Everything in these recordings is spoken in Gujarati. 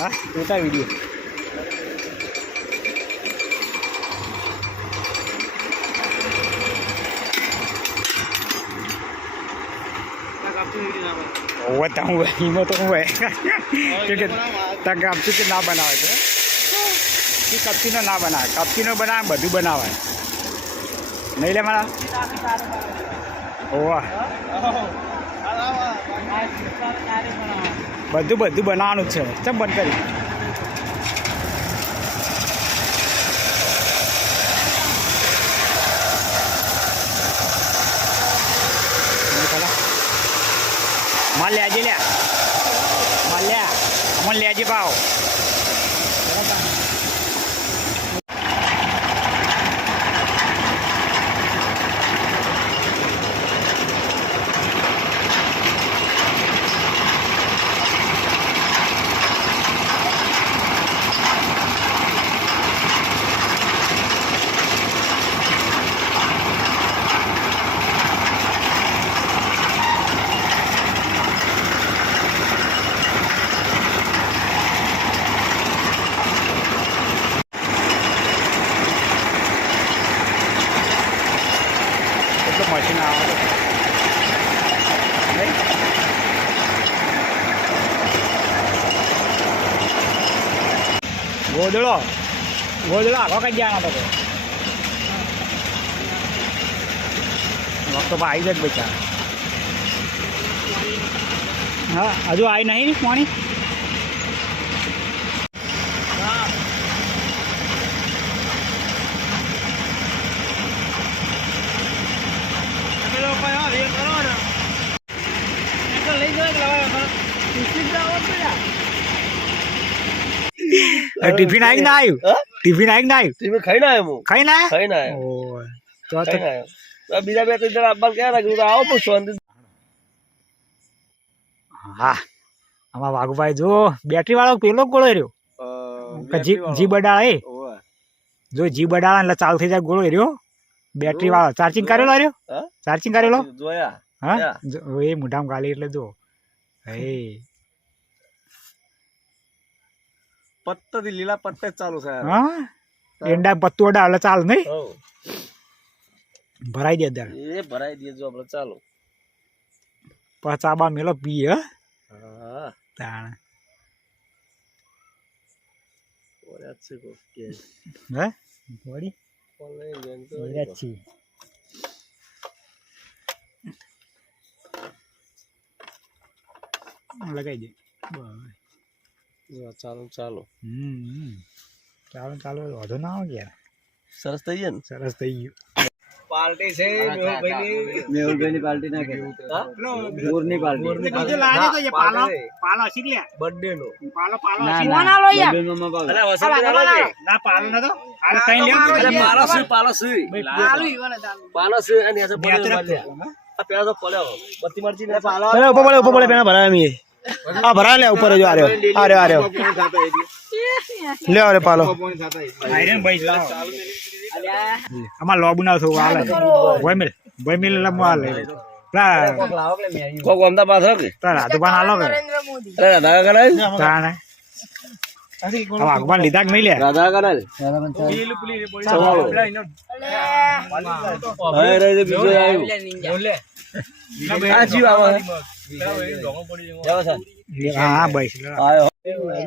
હા ઉતાર વિડીયો होता हूँ हिम्मत तो हुआ क्योंकि तक कपची के ना बनावे છે कि कपची नो ना बनावे कपची नो बनावे બધું બનાવે નહીં લે મારા ઓવા બધું બનાવવાનું છે ચમ બંધ કરી माल लेजे ल्या माल ल्या अमन लेजे पाव मशीन आवा गोदड़ो आगो कहीं जाना तो वक्त तो आई जाए बेचा हाँ हजू आई नहीं पानी टिफिन आई ना आयु टिफिन आई ना आयु टिफिन खाई ना आयो मु खाई ना आयो ओ तो खाई ना आयो तो बीजा बे तो इधर अब्बा क्या रखू तो आओ पूछो अंदर हाँ आमा वाघुभाई जो बैटरी वाળો પેલો ગોળો રહ્યો જી બડાળે જો જી બડાળા એટલે ચાલુ થઈ જાય ગોળો રહ્યો બેટરી વાળો ચાર્જિંગ કરેલો રહ્યો ચાર્જિંગ કરેલો જોયા હા એ મોઢામાં ગાલી એટલે જો એ પત્તાથી લીલા પત્તે જ ચાલુ છે હા એંડા પત્તું અડા એટલે ચાલ નહીં ભરાઈ દે દર એ ભરાઈ દેજો આપણે ચાલો પચાબા મેલો પીએ હા તાણ ઓરે છે કે હે વડી ઓનલાઈન ગેમ તો રેચી લગાઈ દે બસ ચાલો ચાલો ચાલો વધુ ના આવે યાર સરસ થઈ ગયું સરસ થઈ ગયું પાર્ટી છે મેહુલભાઈની પાર્ટી ના કે બોરની પાર્ટી બીજો લાગે તો એ પાલો શીખ લે બર્થડે નો પાલો ના લો યાર બર્થડે નો માં અલા વસંત ના પાલો ન તો આ કઈ લે અરે પાલો છે આલુ ઈવને ચાલુ પાલો છે અને એસે પડ્યો આ પેલા તો પડ્યો બત્તી મરજી ને પાલો ઉપર પડે પેલા ભરાય મી આ ભરા લે ઉપર જો આર્યો લે અરે પાલો આયરન ભાઈ લાવ અમાર લોબુ ના થો આલે ભોયમિલ લમો આલે પ્લા કો ગોમતા પાછો કે પ્લા રાધુબાન આલો કે નરેન્દ્ર મોદી અરે રાધા કરાય તાણે આ ભગવાન લીધા કે નહીં લે રાધા કરાય અરે રે બીજો આવ્યો લે આ જીવ આવે જાવ સર હા ભાઈ આયો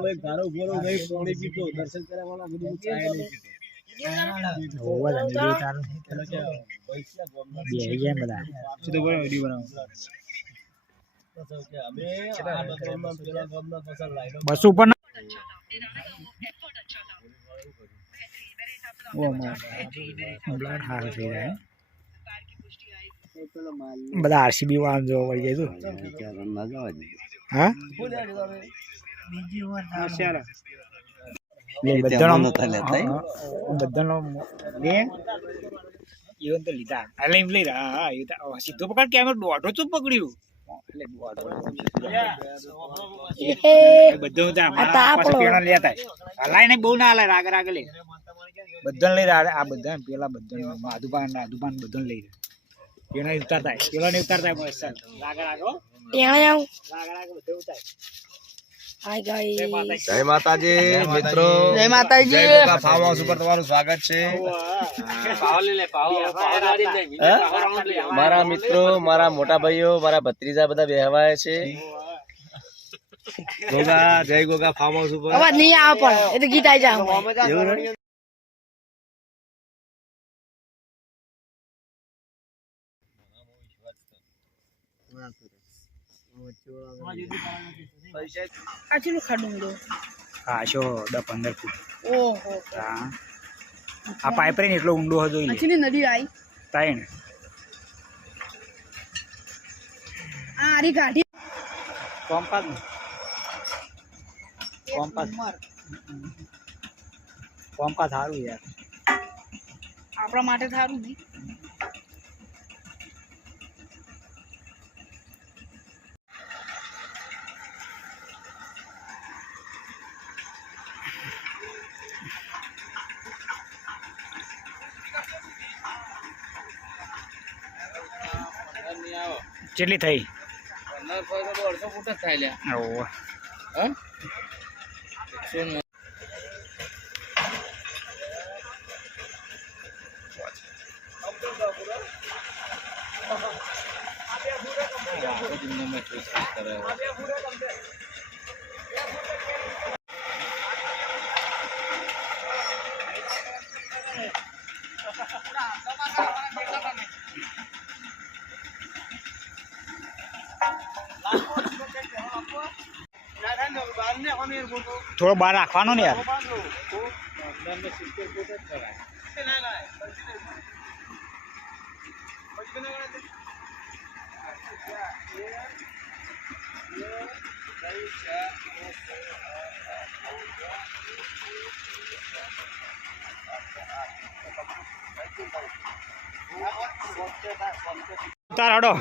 એક ધારો ગોરો ગઈ પાણી પીતો દર્શન કરવા વાળા બધું ચાય નહીં ઓવર અંજી તાર બે ગયા બધા સીધો બોલો વિડિયો બનાવો બસ ઉપર બ્લડ હાર થઈ જાય બધા આરસીબી વાળા જોવા વળી જાય તો હા બધાનો તો લીધા એટલે એમ લઈ રહ્યા સીધો પકડ કેમેરો દોઢો ચૂપ પકડ્યું બધું લેતા હલાય ને બહુ ના હલાય રાગ રાગ લે બધા લઈ રહ્યા આ બધા પેલા બધા આધુપાન બધા લઈ રહ્યા પેલા ઉતારતા પેલા ને ઉતારતા રાગ રાગ રાગ રાગ બધું ઉતાર હાય ગાઈસ જય માતાજી મિત્રો, જય માતાજી. જય ગોગા ફાર્મ હાઉસ ઉપર તમારું સ્વાગત છે. મારા મિત્રો, મારા મોટા ભાઈઓ, મારા ભત્રીજા બધા બેહવાય છે. ગોગા, જય ગોગા ફાર્મ હાઉસ ઉપર. અવાજ નહીં આવે પણ એ તો ગીત આવી જાય. એવું ને? આ ચેલું ખાડું દો. હા શો 10-15 ફૂટ. ઓહો હા આ પાઇપ રે એટલો ઊંડો હતો ઈ અચલી નદી આવી. તાઈ ને આ આરી ગાડી કોમ્પાસ કોમ્પાસ સારું યાર. આપણા માટે સારું નહીં. કેટલી થઈ? 15 ફૂટ જ થાય લ્યા. ઓહ હા થોડો બહાર રાખવાનો ને યાર. તાર હડો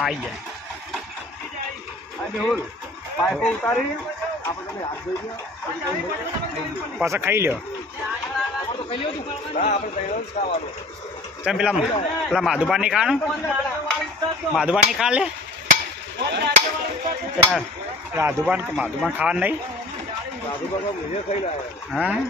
આઈ જાય પાછા ખાઈ લ્યો. તમે પેલા માધુબાર ની ખાવાનું, માધુબાર ની ખા લે. માધુબાન ખાવાનું નહીં. હા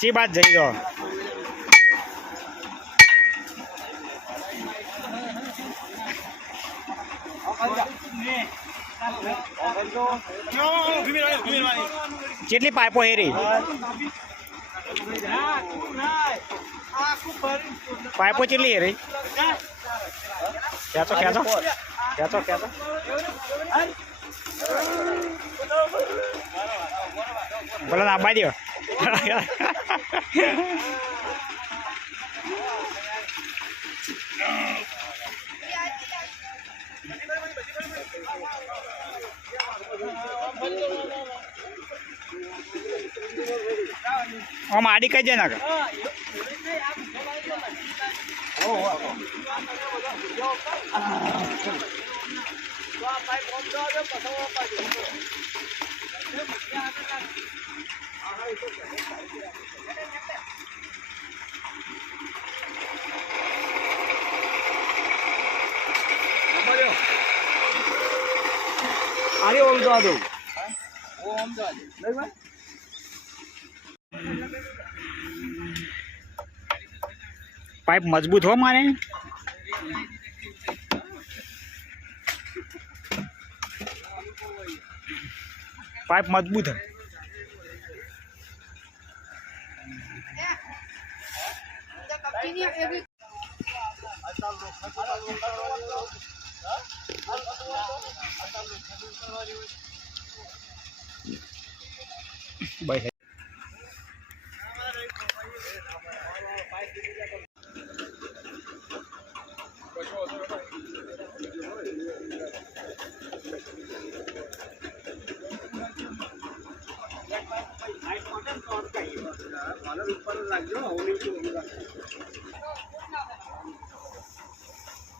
ચી બાત જઈ દો. કેટલી પાઇપો હેરી? પાઇપો કેટલી હેરી? ખેંચો બોલો ના આપવા દો. આમ આડી કઈ જાય ના આરે ઓમ તો આદો પાઇપ મજબૂત હો મારે. પાઇપ મજબૂત है. भाई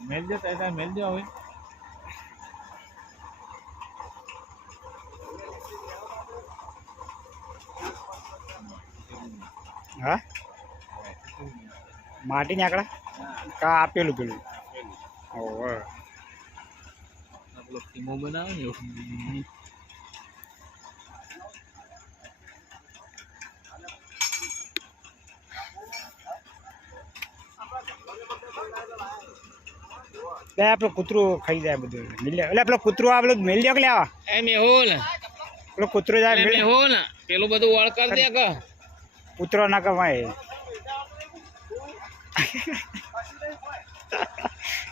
મેલ દે તારે મેલ દે હવે હા માટી ને આકડા કા આપેલું પેલું ઓવે પેલો ટીમો બનાવે ને એવું. લે પેલો કૂતરું ખાઈ જાય બધું મિલ એટલે પેલો કૂતરું આ પેલું મેલ દે કે લેવા એ મેહુલ પેલો કૂતરો જાય એ મેલ મેહુલ પેલું બધું વળ કર દે કે કૂતરો ના કમાય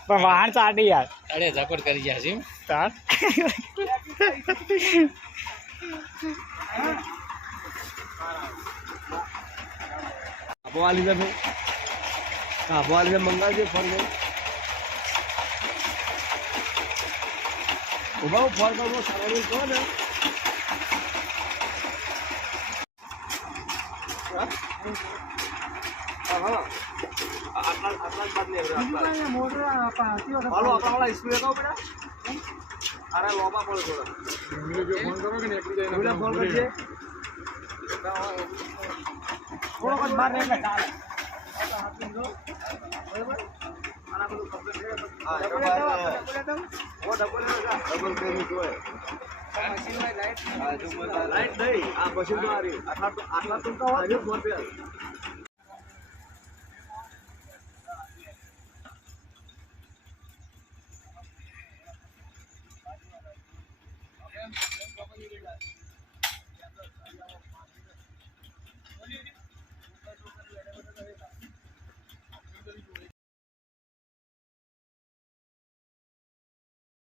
પણ વાહન ચાટી યાર અરે ઝપટ કરી જશે તાર આપવા લીધે ભાઈ આપવા લીધે મંગાવજે ફોન કરી ઉભા ફોન કરવો સારું કહો ને અરે લોબા પડે થોડા ફોન કરો કે ને ફોન કરજે થોડો વખત બહાર રહે એટલે ચાલે લાઈટ નહીં આ પછી તો આટલા ટૂંકા હોય ફોન પે